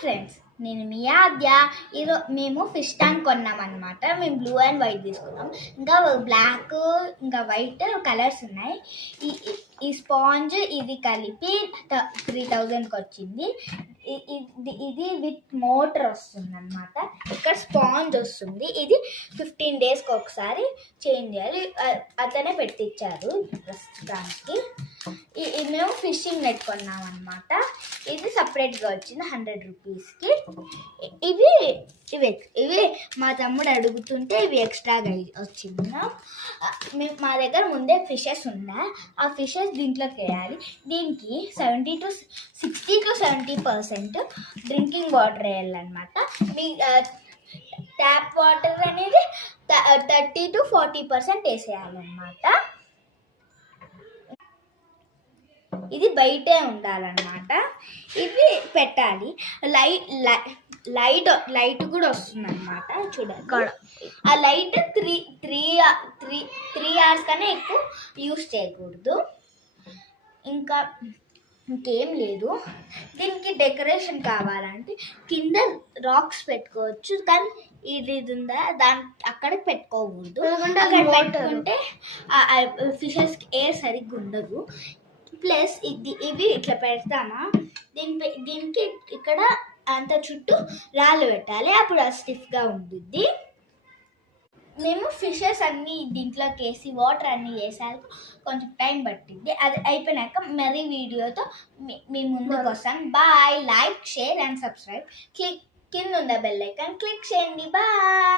Friends, నేను మీ ఆద్య. మేము fish tank కొన్నామన్నమాట. మేము బ్లూ అండ్ వైట్ తీసుకున్నాం. ఇంకా బ్లాక్ ఇంకా వైట్ కలర్స్ ఉన్నాయి. ఈ స్పాంజ్ ఇది కలిపి 3000కి వచ్చింది. ఇది విత్ మోటార్ వస్తుంది అనమాట. ఇక్కడ స్పాంజ్ వస్తుంది. ఇది 15 డేస్కి ఒకసారి చేంజ్ చేయాలి. అతనే పెట్టించారు ప్రస్తుతానికి. మేము ఫిషింగ్ నెట్ కొన్నాం అనమాట. ఇది సపరేట్గా వచ్చింది 100 రూపీస్కి. ఇవి మా తమ్ముడు అడుగుతుంటే ఇవి ఎక్స్ట్రాగా వచ్చింది. మా దగ్గర ముందే ఫిషెస్ ఉన్నాయి. ఆ ఫిషెస్ దీంట్లోకి వేయాలి. దీనికి 60 to 70% డ్రింకింగ్ వాటర్ వేయాలన్నమాట. మీ ట్యాప్ వాటర్ అనేది 30 to 40% వేసేయాలన్నమాట. ఇది బయటే ఉండాలన్నమాట. ఇవి పెట్టాలి. లైట్ కూడా వస్తుంది అనమాట. చూడండి, ఆ లైట్ 3 hours కన్నా ఎక్కువ యూస్ చేయకూడదు. ఇంకేం లేదు. దీనికి డెకరేషన్ కావాలంటే కింద రాక్స్ పెట్టుకోవచ్చు, కానీ ఇది ఉందా అక్కడికి పెట్టుకోకూడదు. అక్కడ పెట్టుకుంటే ఫిషెస్కి ఎయిర్ సరిగ్గా ఉండదు. ప్లస్ ఇవి ఇట్లా పెడతామా, దీనికి ఇక్కడ అంత చుట్టూ రాళ్ళు పెట్టాలి. అప్పుడు అది స్టిఫ్గా ఉంటుంది. మేము ఫిషెస్ అన్నీ దీంట్లోకి వేసి వాటర్ అన్నీ వేసాక కొంచెం టైం పట్టింది. అది అయిపోయినాక మరీ వీడియోతో మీ ముందుకు వస్తాం. Bye. Like, share and subscribe. కింద ఉన్న బెల్ ఐకాన్ క్లిక్ చేయండి. బాయ్.